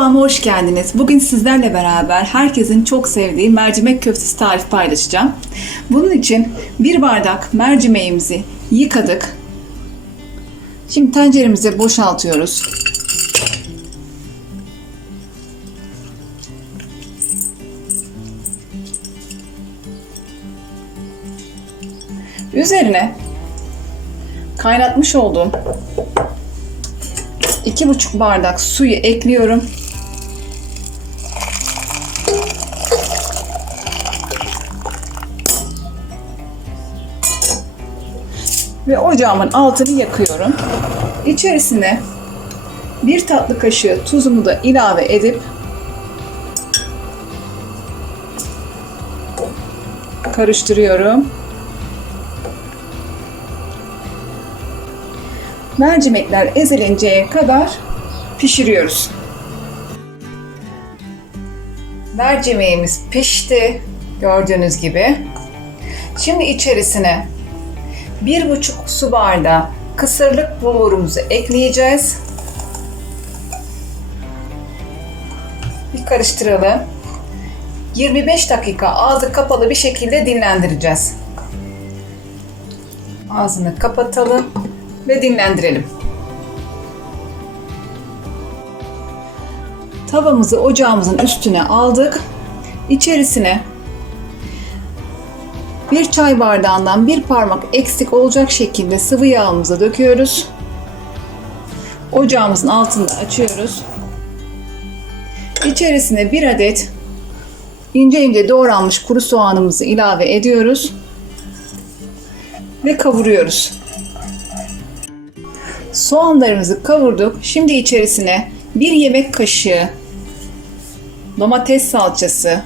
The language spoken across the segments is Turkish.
Mutfağıma hoş geldiniz. Bugün sizlerle beraber herkesin çok sevdiği mercimek köftesi tarifi paylaşacağım. Bunun için bir bardak mercimeğimizi yıkadık. Şimdi tenceremize boşaltıyoruz. Üzerine kaynatmış olduğum iki buçuk bardak suyu ekliyorum. Ve ocağımın altını yakıyorum. İçerisine bir tatlı kaşığı tuzumu da ilave edip karıştırıyorum. mercimekler ezilinceye kadar pişiriyoruz. Mercimeğimiz pişti gördüğünüz gibi. Şimdi içerisine bir buçuk su bardağı kısırlık bulgurumuzu ekleyeceğiz. Bir karıştıralım. 25 dakika ağzı kapalı bir şekilde dinlendireceğiz. Ağzını kapatalım ve dinlendirelim. Tavamızı ocağımızın üstüne aldık. İçerisine bir çay bardağından bir parmak eksik olacak şekilde sıvı yağımızı döküyoruz. Ocağımızın altını açıyoruz. İçerisine bir adet ince ince doğranmış kuru soğanımızı ilave ediyoruz ve kavuruyoruz. Soğanlarımızı kavurduk. Şimdi içerisine bir yemek kaşığı domates salçası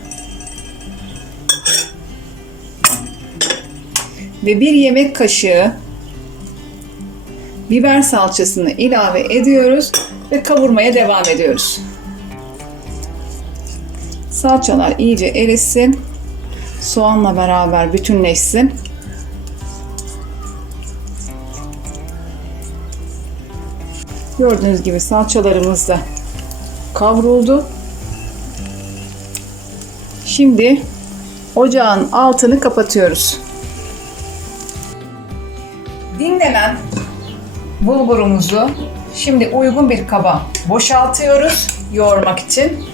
ve bir yemek kaşığı biber salçasını ilave ediyoruz ve kavurmaya devam ediyoruz. Salçalar iyice erisin. Soğanla beraber bütünleşsin. Gördüğünüz gibi salçalarımız da kavruldu. Şimdi ocağın altını kapatıyoruz. Dinlenen bulgurumuzu şimdi uygun bir kaba boşaltıyoruz yoğurmak için.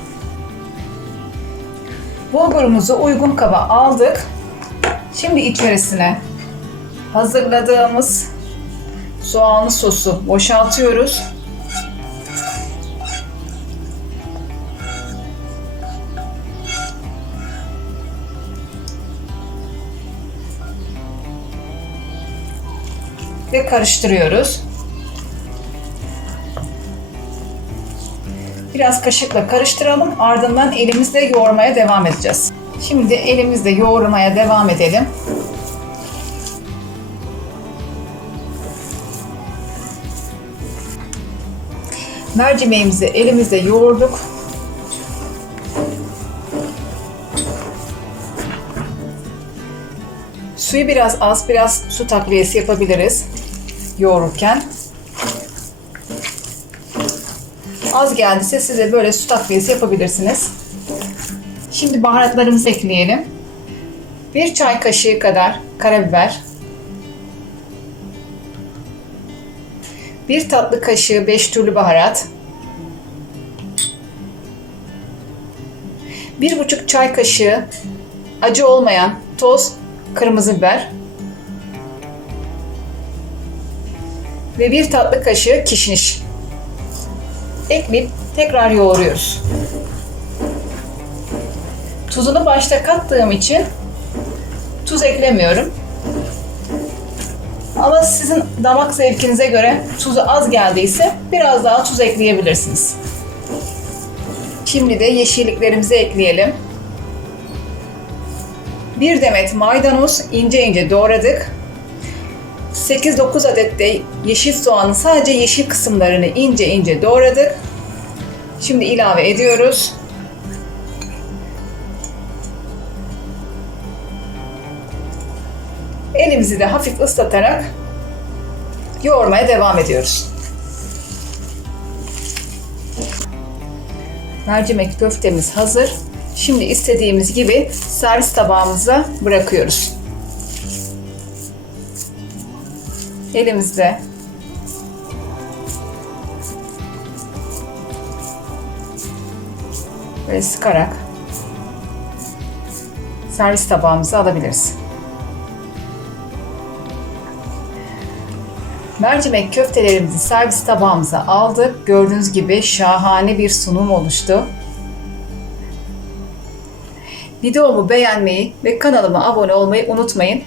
Bulgurumuzu uygun kaba aldık. Şimdi içerisine hazırladığımız soğanlı sosu boşaltıyoruz. Ve karıştırıyoruz. Biraz kaşıkla karıştıralım. Ardından elimizle yoğurmaya devam edeceğiz. Şimdi elimizle yoğurmaya devam edelim. Mercimeğimizi elimizle yoğurduk. Suyu biraz az, biraz su takviyesi yapabiliriz yoğururken. Az geldiyse size böyle su takviyesi yapabilirsiniz. Şimdi baharatlarımızı ekleyelim. Bir çay kaşığı kadar karabiber, bir tatlı kaşığı beş türlü baharat, bir buçuk çay kaşığı acı olmayan toz kırmızı biber ve bir tatlı kaşığı kişniş ekleyip tekrar yoğuruyoruz. Tuzunu başta kattığım için tuz eklemiyorum. Ama sizin damak zevkinize göre tuzu az geldiyse biraz daha tuz ekleyebilirsiniz. Şimdi de yeşilliklerimizi ekleyelim. Bir demet maydanoz ince ince doğradık. 8-9 adet de yeşil soğanın sadece yeşil kısımlarını ince ince doğradık. Şimdi ilave ediyoruz. Elimizi de hafif ıslatarak yoğurmaya devam ediyoruz. Mercimek köftemiz hazır. Şimdi istediğimiz gibi servis tabağımıza bırakıyoruz. Elimizde böyle sıkarak servis tabağımıza alabiliriz. Mercimek köftelerimizi servis tabağımıza aldık. Gördüğünüz gibi şahane bir sunum oluştu. Videomu beğenmeyi ve kanalıma abone olmayı unutmayın.